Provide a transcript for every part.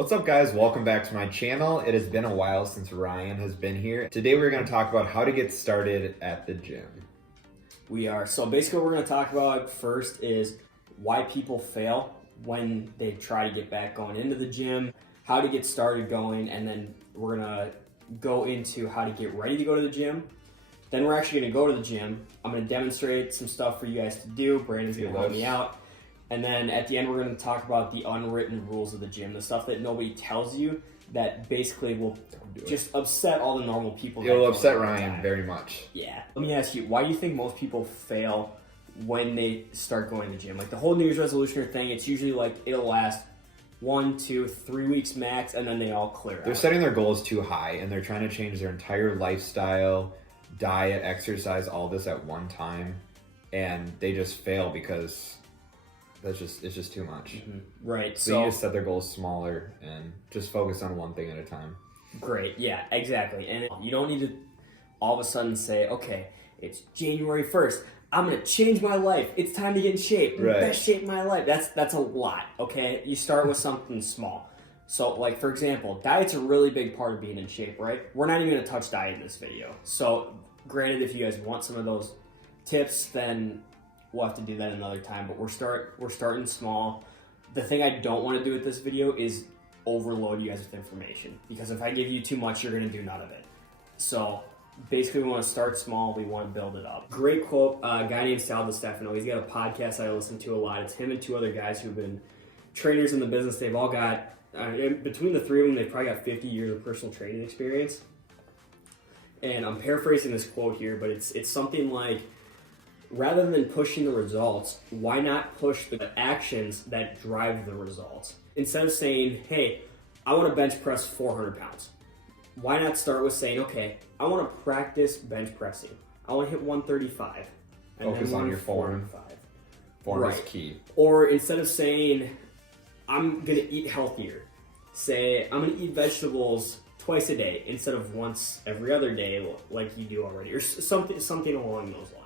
What's up, guys? Welcome back to my channel. It has been a while since Ryan has been here. Today we're going to talk about how to get started at the gym. We are. So basically what we're going to talk about first is why people fail when they try to get back going into the gym, how to get started going, and then we're going to go into how to get ready to go to the gym. Then we're actually going to go to the gym. I'm going to demonstrate some stuff for you guys to do. Brandon's going to help me out. And then at the end, we're going to talk about the unwritten rules of the gym, the stuff that nobody tells you that basically will just upset all the normal people. It'll upset Ryan very much. Yeah. Let me ask you, why do you think most people fail when they start going to the gym? Like the whole New Year's resolution thing, it's usually like it'll last 1, 2, 3 weeks max, and then they all clear out. They're setting their goals too high, and they're trying to change their entire lifestyle, diet, exercise, all this at one time, and they just fail because it's just too much. Right. So you just set their goals smaller and just focus on one thing at a time. Great. Yeah, exactly. And you don't need to all of a sudden say, okay, it's January 1st. I'm going to change my life. It's time to get in shape. Right. Best shape of my life. That's a lot, okay? You start with something small. So, like, for example, diet's a really big part of being in shape, right? We're not even going to touch diet in this video. So, granted, if you guys want some of those tips, then we'll have to do that another time, but we're starting small. The thing I don't want to do with this video is overload you guys with information, because if I give you too much, you're going to do none of it. So basically, we want to start small. We want to build it up. Great quote, a guy named Sal DiStefano. He's got a podcast that I listen to a lot. It's him and 2 other guys who've been trainers in the business. They've all got, between the 3 of them, they've probably got 50 years of personal training experience. And I'm paraphrasing this quote here, but it's something like, rather than pushing the results, why not push the actions that drive the results? Instead of saying, hey, I want to bench press 400 pounds. Why not start with saying, okay, I want to practice bench pressing. I want to hit 135. And Focus on your form. Form is key. Or instead of saying, I'm going to eat healthier, say, I'm going to eat vegetables twice a day instead of once every other day like you do already, or something along those lines.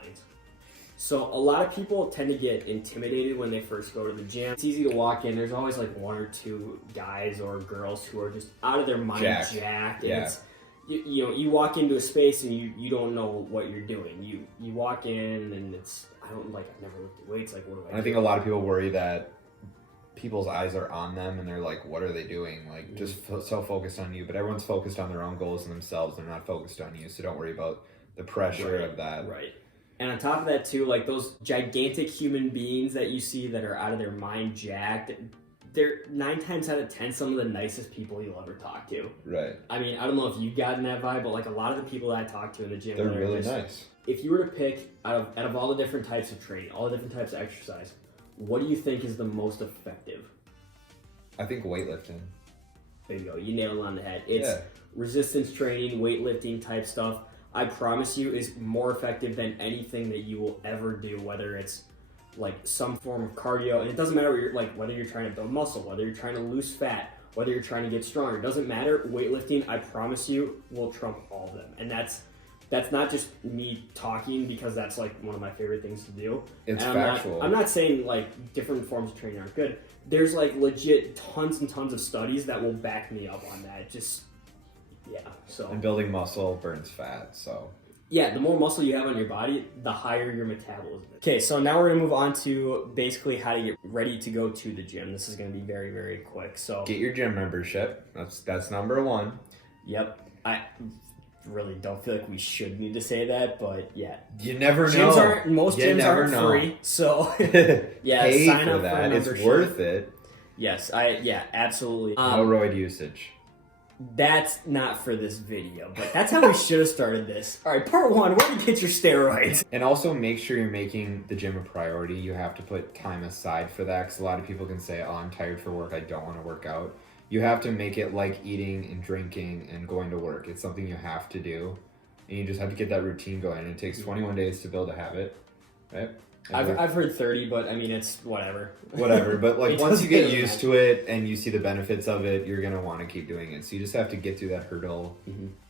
So a lot of people tend to get intimidated when they first go to the gym. It's easy to walk in. There's always like 1 or 2 guys or girls who are just out of their mind, jacked. And yeah. It's, you walk into a space and you don't know what you're doing. You walk in and I've never looked at weights. Like, what do I do? I think a lot of people worry that people's eyes are on them and they're like, what are they doing? Like, just so focused on you. But everyone's focused on their own goals and themselves. They're not focused on you. So don't worry about the pressure of that. Right. And on top of that, too, like those gigantic human beings that you see that are out of their mind jacked, they're 9 times out of 10 some of the nicest people you'll ever talk to. Right. I mean, I don't know if you've gotten that vibe, but like a lot of the people that I talk to in the gym, they're really nice. If you were to pick out of all the different types of training, all the different types of exercise, what do you think is the most effective? I think weightlifting. There you go. You nailed it on the head. It's resistance training, weightlifting type stuff. I promise you is more effective than anything that you will ever do, whether it's like some form of cardio. And it doesn't matter whether you're trying to build muscle, whether you're trying to lose fat, whether you're trying to get stronger. It doesn't matter. Weightlifting, I promise you, will trump all of them. And that's not just me talking, because that's like one of my favorite things to do. It's factual. I'm not saying like different forms of training aren't good. There's like legit tons and tons of studies that will back me up on that. And building muscle burns fat, so. Yeah, the more muscle you have on your body, the higher your metabolism is. Okay, so now we're gonna move on to basically how to get ready to go to the gym. This is gonna be very, very quick. So get your gym membership. That's number 1. Yep. I really don't feel like we should need to say that, but yeah. You never know. Most gyms aren't free, so yeah, pay sign for up that. for a membership. It's worth it. Yes, absolutely. No roid usage. That's not for this video, but that's how we should have started this. All right, part 1, where to get your steroids. And also make sure you're making the gym a priority. You have to put time aside for that, because a lot of people can say, oh, I'm tired for work, I don't want to work out. You have to make it like eating and drinking and going to work. It's something you have to do, and you just have to get that routine going. And it takes 21 days to build a habit, right? I've heard 30, but I mean, it's whatever. Whatever, but like once you get used to it and you see the benefits of it, you're going to want to keep doing it. So you just have to get through that hurdle.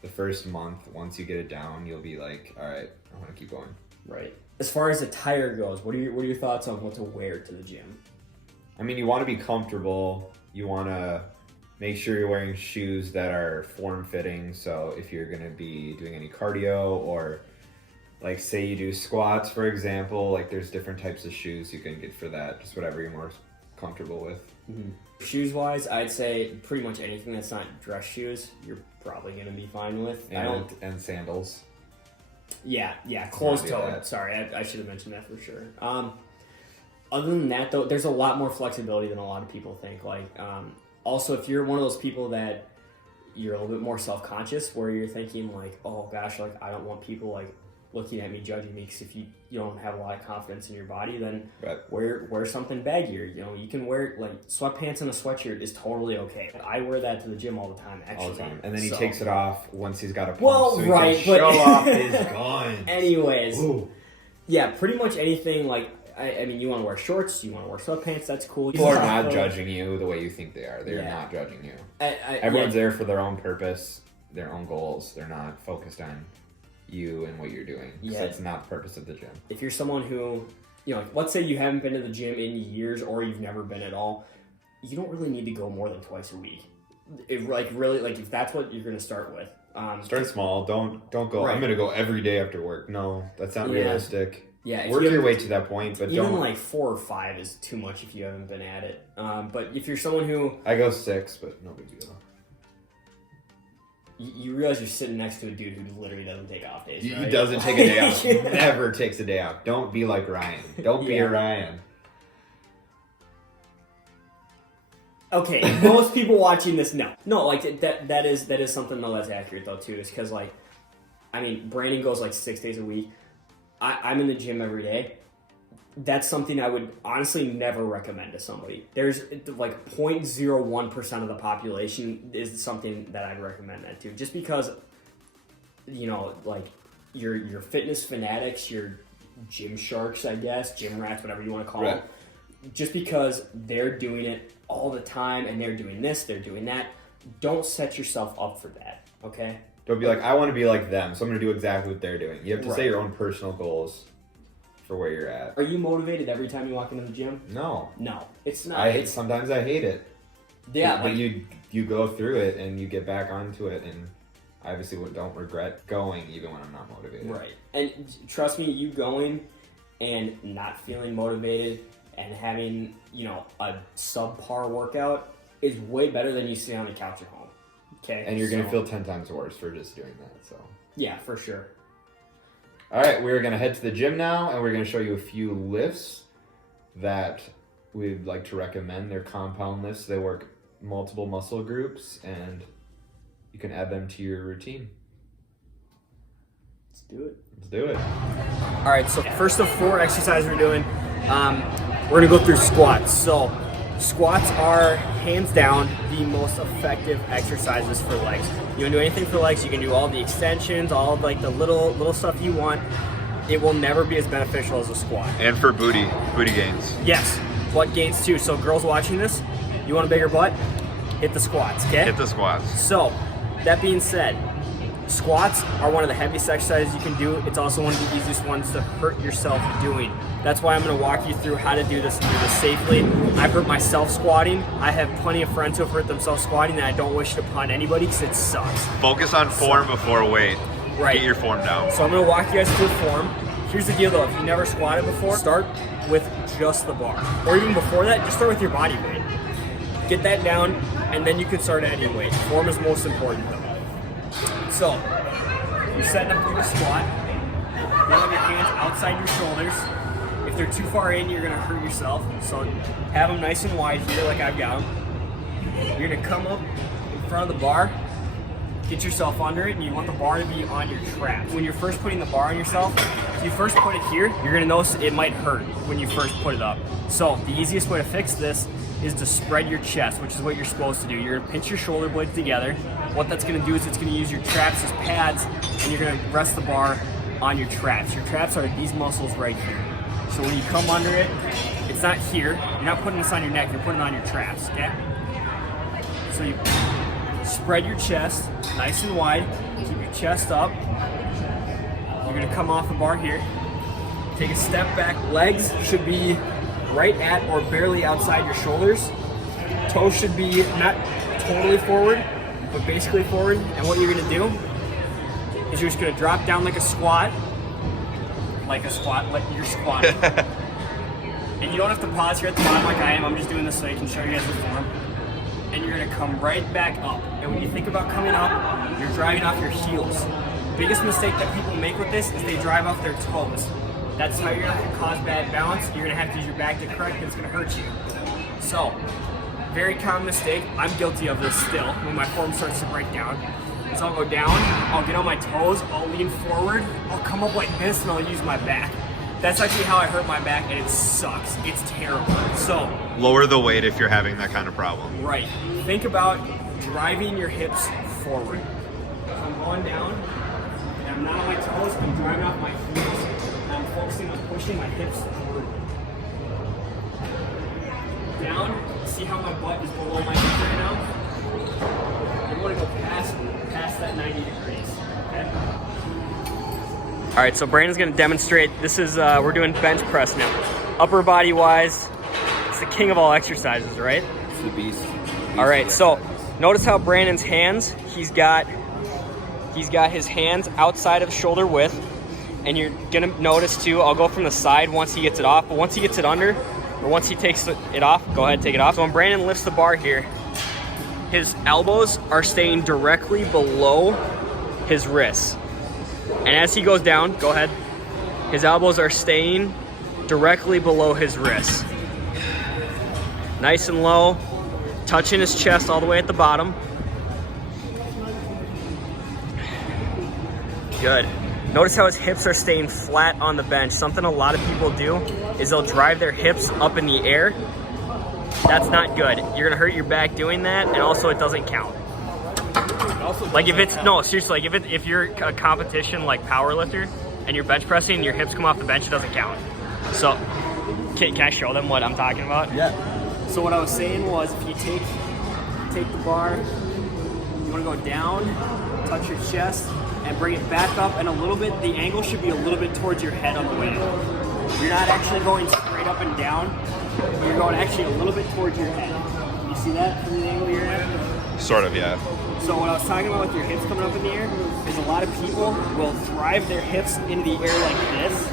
The first month. Once you get it down, you'll be like, all right, I want to keep going. Right. As far as attire goes, what are your thoughts on what to wear to the gym? I mean, you want to be comfortable. You want to Make sure you're wearing shoes that are form-fitting. So if you're going to be doing any cardio, or like say you do squats, for example, like there's different types of shoes you can get for that. Just whatever you're more comfortable with. Mm-hmm. Shoes-wise, I'd say pretty much anything that's not dress shoes, you're probably going to be fine with. And sandals. Yeah, closed-toed. Sorry, I should have mentioned that for sure. Other than that, though, there's a lot more flexibility than a lot of people think. Like, also, if you're one of those people that you're a little bit more self-conscious, where you're thinking like, oh gosh, like I don't want people like looking at me, judging me, because if you don't have a lot of confidence in your body, then wear something baggier. You know, you can wear like sweatpants and a sweatshirt is totally okay. I wear that to the gym all the time, actually. All the time. And then he takes it off once he's got a pump, so he right, can show off his guns. Anyways, Ooh. Yeah, pretty much anything like. I mean, you want to wear shorts, you want to wear sweatpants, that's cool. People are not judging you the way you think they are. They're not judging you. Everyone's there for their own purpose, their own goals. They're not focused on you and what you're doing. Yeah. That's not the purpose of the gym. If you're someone who, let's say you haven't been to the gym in years or you've never been at all, you don't really need to go more than twice a week. If that's what you're going to start with. Start small. Don't go, I'm going to go every day after work. No, that's not realistic. Yeah, work your way to that point, but even like 4 or 5 is too much if you haven't been at it. But if you're someone who... I go 6, but no big deal. You realize you're sitting next to a dude who literally doesn't take off days, right? He doesn't take a day off. Never takes a day off. Don't be like Ryan. Don't be a Ryan. Okay, most people watching this, no, like that is something though that's accurate though too, is because like, I mean, Brandon goes like 6 days a week. I'm in the gym every day. That's something I would honestly never recommend to somebody. There's like 0.01% of the population is something that I'd recommend that to, just because, like your fitness fanatics, your gym sharks, I guess, gym rats, whatever you want to call them, just because they're doing it all the time and they're doing this, they're doing that, don't set yourself up for that, okay? Don't be like, I want to be like them, so I'm going to do exactly what they're doing. You have to set your own personal goals for where you're at. Are you motivated every time you walk into the gym? No. No, it's not. Sometimes I hate it. Yeah. But you go through it and you get back onto it, and I obviously don't regret going even when I'm not motivated. Right. And trust me, you going and not feeling motivated and having, a subpar workout is way better than you sitting on the couch at home. Okay, and you're going to feel 10 times worse for just doing that. So yeah, for sure. All right, we're going to head to the gym now, and we're going to show you a few lifts that we'd like to recommend. They're compound lifts. They work multiple muscle groups, and you can add them to your routine. Let's do it. Let's do it. All right, so first of 4 exercises we're doing, we're going to go through squats. So squats are hands down the most effective exercises for legs. You want to do anything for legs, you can do all the extensions, all of like the little stuff you want. It will never be as beneficial as a squat. And for booty gains. Yes, butt gains too. So girls watching this, you want a bigger butt? Hit the squats, okay? Hit the squats. So, that being said, squats are one of the heaviest exercises you can do. It's also one of the easiest ones to hurt yourself doing. That's why I'm going to walk you through how to do this and do this safely. I've hurt myself squatting. I have plenty of friends who have hurt themselves squatting, and I don't wish it upon anybody because it sucks. Focus on form before weight. Right. Get your form down. So I'm going to walk you guys through form. Here's the deal though, if you never squatted before, start with just the bar. Or even before that, just start with your body weight. Get that down, and then you can start adding weight. Form is most important though. So, you're setting up for a squat. You have your hands outside your shoulders. If they're too far in, you're gonna hurt yourself. So have them nice and wide here, like I've got them. You're gonna come up in front of the bar, get yourself under it, and you want the bar to be on your traps. When you're first putting the bar on yourself, if you first put it here, you're gonna notice it might hurt when you first put it up. So the easiest way to fix this is to spread your chest, which is what you're supposed to do. You're gonna pinch your shoulder blades together. What that's gonna do is it's gonna use your traps as pads, and you're gonna rest the bar on your traps. Your traps are these muscles right here. So when you come under it, it's not here. You're not putting this on your neck, you're putting it on your traps, okay? So you spread your chest nice and wide, keep your chest up. You're gonna come off the bar here. Take a step back, legs should be right at or barely outside your shoulders. Toes should be totally forward, but basically forward. And what you're gonna do is you're just gonna drop down like a squat, like you're squatting. And you don't have to pause here at the bottom like I am. I'm just doing this so I can show you guys the form. And you're gonna come right back up. And when you think about coming up, you're driving off your heels. Biggest mistake that people make with this is they drive off their toes. That's how you're gonna cause bad balance. You're gonna have to use your back to correct and it's gonna hurt you. So, very common mistake. I'm guilty of this still when my form starts to break down. Is I'll go down, I'll get on my toes, I'll lean forward, I'll come up like this and I'll use my back. That's actually how I hurt my back and it sucks. It's terrible. So, Lower the weight if you're having that kind of problem. right. Think about driving your hips forward. So I'm going down, and I'm not on my toes, I'm driving off my heels, and I'm focusing on pushing my hips forward. Down, see how my butt is below my hips right now? I'm gonna go past that 90 degrees, okay? All right, so Brandon's gonna demonstrate. This is, we're doing bench press now. Upper body wise, it's the king of all exercises, right? It's the beast. All right, so notice how Brandon's hands, he's got his hands outside of shoulder width, and you're gonna notice too, I'll go from the side once he gets it off, but once he gets it under, or once he takes it off, go ahead and take it off. So when Brandon lifts the bar here, his elbows are staying directly below his wrists. And as he goes down, go ahead, his elbows are staying directly below his wrists. Nice and low, touching his chest all the way at the bottom. Good. Notice how his hips are staying flat on the bench. Something a lot of people do is they'll drive their hips up in the air. That's not good. You're gonna hurt your back doing that, and also it doesn't count. Like if it's, no, seriously, like if you're a competition like power lifter and you're bench pressing and your hips come off the bench, it doesn't count. So, can I show them what I'm talking about? Yeah. So what I was saying was, if you take the bar, you want to go down, touch your chest, and bring it back up, and a little bit, the angle should be a little bit towards your head on the way up. You're not actually going straight up and down, but you're going actually a little bit towards your head. You see that from the angle you're at? Sort of, yeah. So what I was talking about with your hips coming up in the air is a lot of people will drive their hips into the air like this,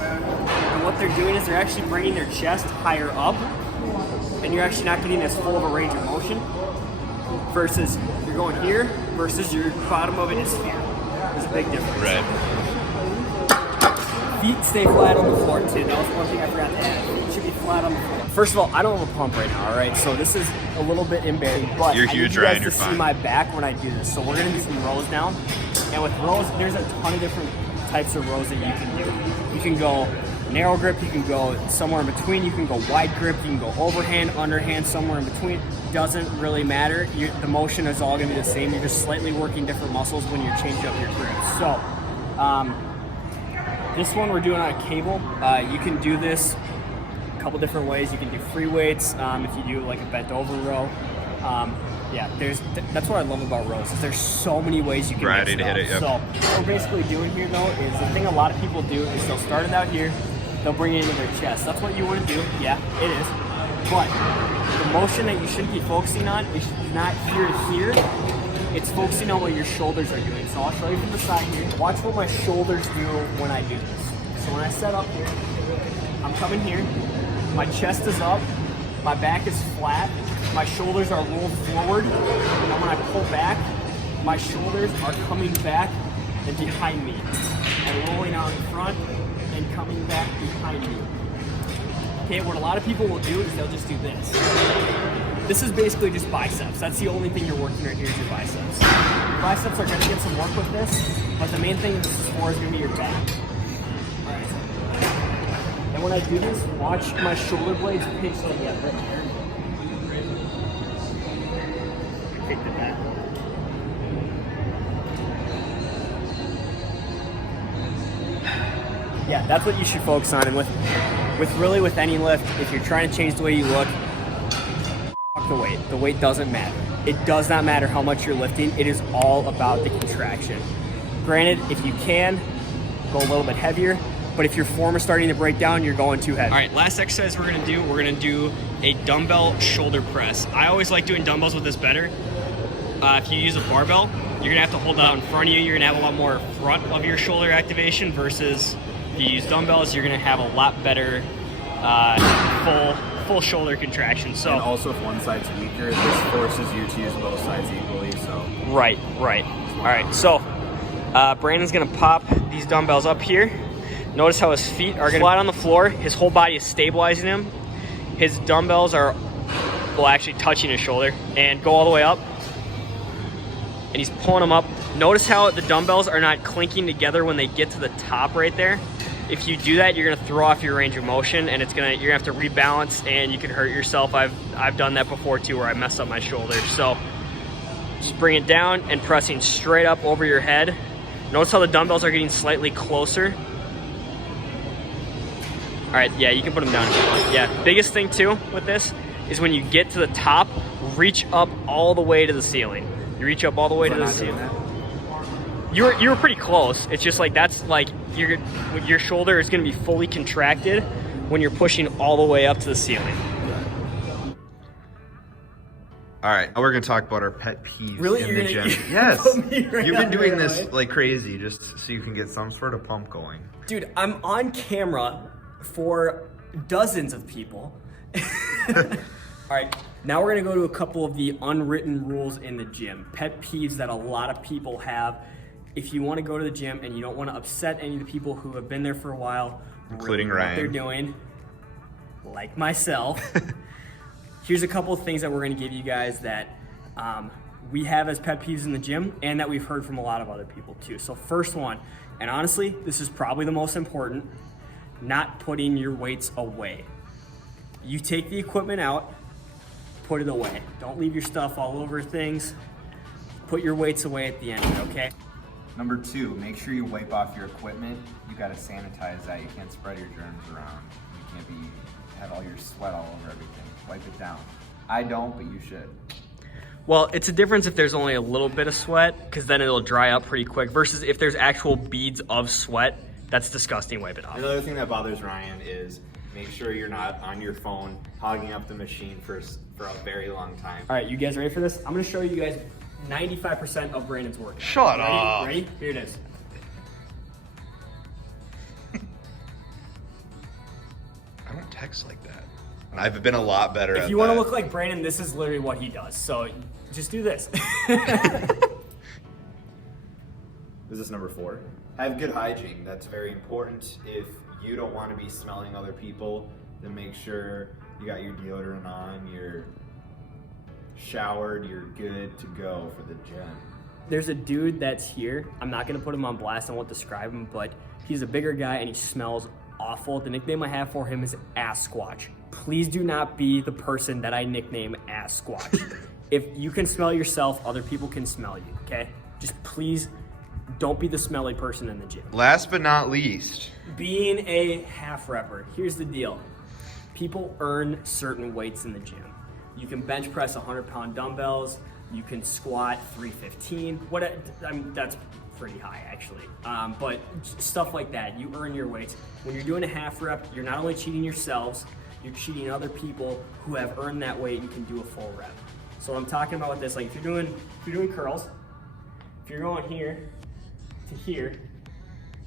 and what they're doing is they're actually bringing their chest higher up, and you're actually not getting as full of a range of motion, versus you're going here versus your bottom of it is here. There's a big difference. Right. Feet stay flat on the floor too. That was one thing I forgot to add. Feet should be flat on the floor. First of all, I don't have a pump right now, all right? So this is a little bit embarrassing, but You're I huge, need you guys Ryan, you're to fine. see my back when I do this. So we're gonna do some rows now. And with rows, there's a ton of different types of rows that you can do. You can go narrow grip, you can go somewhere in between, you can go wide grip, you can go overhand, underhand, somewhere in between. Doesn't really matter. The motion is all gonna be the same. You're just slightly working different muscles when you're changing up your grip. So, this one we're doing on a cable. You can do this a couple different ways. You can do free weights if you do like a bent over row. Yeah, that's what I love about rows is there's so many ways you can Variety mix to hit it, yep. So what we're basically doing here though is the thing a lot of people do is they'll start it out here, they'll bring it into their chest. That's what you want to do. Yeah, it is. But the motion that you should be focusing on is not here to here. It's focusing on what your shoulders are doing. So I'll show you from the side here. Watch what my shoulders do when I do this. So when I set up here, I'm coming here. My chest is up. My back is flat. My shoulders are rolled forward. And when I pull back, my shoulders are coming back and behind me. And rolling out in front and coming back behind me. Okay, what a lot of people will do is they'll just do this. This is basically just biceps. That's the only thing you're working right here is your biceps. Your biceps are gonna get some work with this, but the main thing this is for is gonna be your back. Alright. And when I do this, watch my shoulder blades pitch together. Kick the back. Yeah, that's what you should focus on. And with any lift, if you're trying to change the way you look, fuck the weight. The weight doesn't matter. It does not matter how much you're lifting. It is all about the contraction. Granted, if you can, go a little bit heavier, but if your form is starting to break down, you're going too heavy. All right, last exercise we're gonna do a dumbbell shoulder press. I always like doing dumbbells with this better. if you use a barbell, you're gonna have to hold it out in front of you. You're gonna have a lot more front of your shoulder activation versus if you use dumbbells, you're gonna have a lot better full shoulder contraction. So and also if one side's weaker, this forces you to use both sides equally. So right. All right, so Brandon's gonna pop these dumbbells up here. Notice how his feet are gonna flat on the floor. His whole body is stabilizing him. His dumbbells are actually touching his shoulder, and go all the way up. And he's pulling them up. Notice how the dumbbells are not clinking together when they get to the top right there. If you do that, you're gonna throw off your range of motion, and you're gonna have to rebalance, and you can hurt yourself. I've done that before too, where I messed up my shoulder. So just bring it down and pressing straight up over your head. Notice how the dumbbells are getting slightly closer. All right, yeah, you can put them down if you want. Yeah, biggest thing too with this is when you get to the top, reach up all the way to the ceiling. You reach up all the way to the ceiling. You were pretty close. It's just like that's like your shoulder is going to be fully contracted when you're pushing all the way up to the ceiling. All right, now we're gonna talk about our pet peeves Really? in You're the gonna- gym. Yes, right you've up been doing there, this right? like crazy just so you can get some sort of pump going. Dude, I'm on camera for dozens of people. All right, now we're gonna go to a couple of the unwritten rules in the gym. Pet peeves that a lot of people have. If you wanna go to the gym and you don't wanna upset any of the people who have been there for a while, Including really know what Ryan. they're doing, like myself. Here's a couple of things that we're gonna give you guys that we have as pet peeves in the gym and that we've heard from a lot of other people too. So first one, and honestly, this is probably the most important, not putting your weights away. You take the equipment out, put it away. Don't leave your stuff all over things. Put your weights away at the end, okay? number 2, make sure you wipe off your equipment. You gotta sanitize that. You can't spread your germs around. You can't have all your sweat all over everything. Wipe it down. I don't, but you should. Well, it's a difference if there's only a little bit of sweat, because then it'll dry up pretty quick, versus if there's actual beads of sweat. That's disgusting, wipe it off. Another thing that bothers Ryan is make sure you're not on your phone hogging up the machine for a very long time. All right, you guys ready for this? I'm gonna show you guys 95% of Brandon's work. Shut up. Ready? Here it is. I don't text like that. I've been a lot better at that. If you want to look like Brandon, this is literally what he does. So just do this. This is number 4. Have good hygiene. That's very important. If you don't want to be smelling other people, then make sure you got your deodorant on, you're showered, you're good to go for the gym. There's a dude that's here. I'm not going to put him on blast. I won't describe him, but he's a bigger guy and he smells awful. The nickname I have for him is Ass Squatch. Please do not be the person that I nickname Ass Squatch. If you can smell yourself, other people can smell you, okay? Just please don't be the smelly person in the gym. Last but not least, Being a half repper, here's the deal. People earn certain weights in the gym. You can bench press 100-pound dumbbells. You can squat 315. That's pretty high actually. But stuff like that, you earn your weights. When you're doing a half rep, you're not only cheating yourselves, you're cheating other people who have earned that weight and can do a full rep. So what I'm talking about with this, like if you're doing curls, if you're going here to here,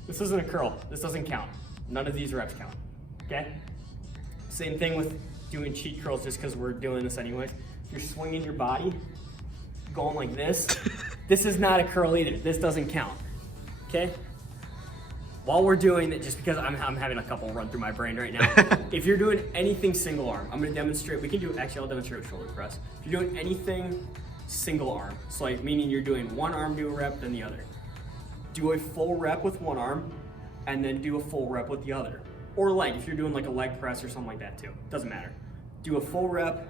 this isn't a curl. This doesn't count. None of these reps count. Okay? Same thing with doing cheat curls, just because we're doing this anyways. If you're swinging your body, going like this, this is not a curl either. This doesn't count. Okay? While we're doing it, just because I'm having a couple run through my brain right now. If you're doing anything single arm, I'm gonna demonstrate. I'll demonstrate with shoulder press. If you're doing anything single arm, so like meaning you're doing one arm, do a rep, then the other. Do a full rep with one arm, and then do a full rep with the other. Or leg, if you're doing like a leg press or something like that too. Doesn't matter. Do a full rep,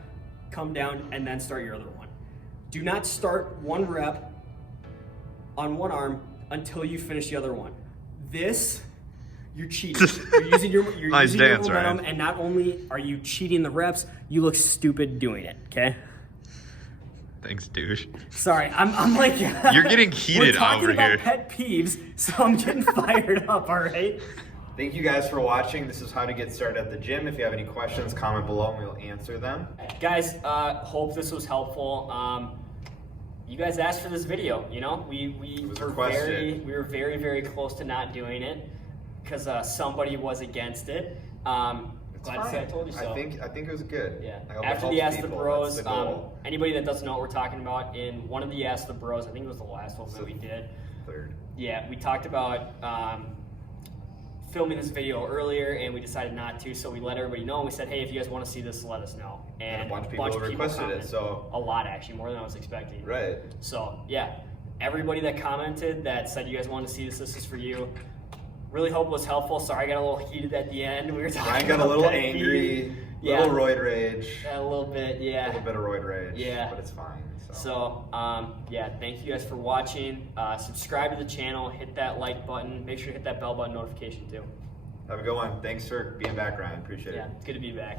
come down, and then start your other one. Do not start one rep on one arm until you finish the other one. This, you're cheating. You're using your Nice using your dance, momentum, Ryan. and not only are you cheating the reps, you look stupid doing it, okay? thanks, douche. Sorry, I'm like... You're getting heated we're talking over about here. pet peeves, so I'm getting fired up, all right? Thank you guys for watching. This is how to get started at the gym. If you have any questions, comment below and we'll answer them. Guys, hope this was helpful. you guys asked for this video. You know, we was were requested. very, very close to not doing it because somebody was against it. It's Glad to fine. say I told you so. I think it was good. Yeah. I hope it After the helps Ask the people. Bros, That's the goal. anybody that doesn't know what we're talking about, in one of the Ask the Bros, I think it was the last one that we did. Third. Yeah, we talked about filming this video earlier, and we decided not to. So we let everybody know, and we said, "Hey, if you guys want to see this, let us know." And a bunch of people requested it, commented. so- a lot actually, more than I was expecting. Right. So yeah, everybody that commented that said you guys want to see this is for you. Really hope it was helpful. Sorry, I got a little heated at the end. We were talking. Ryan got a about little pet angry, peeve. Yeah, little roid rage, a little bit. a Yeah. little bit of roid rage. Yeah. But it's fine. So, yeah, thank you guys for watching. Subscribe to the channel, hit that like button, make sure to hit that bell button notification too. Have a good one. Thanks for being back, Ryan. Appreciate Yeah, it. it's good to be back.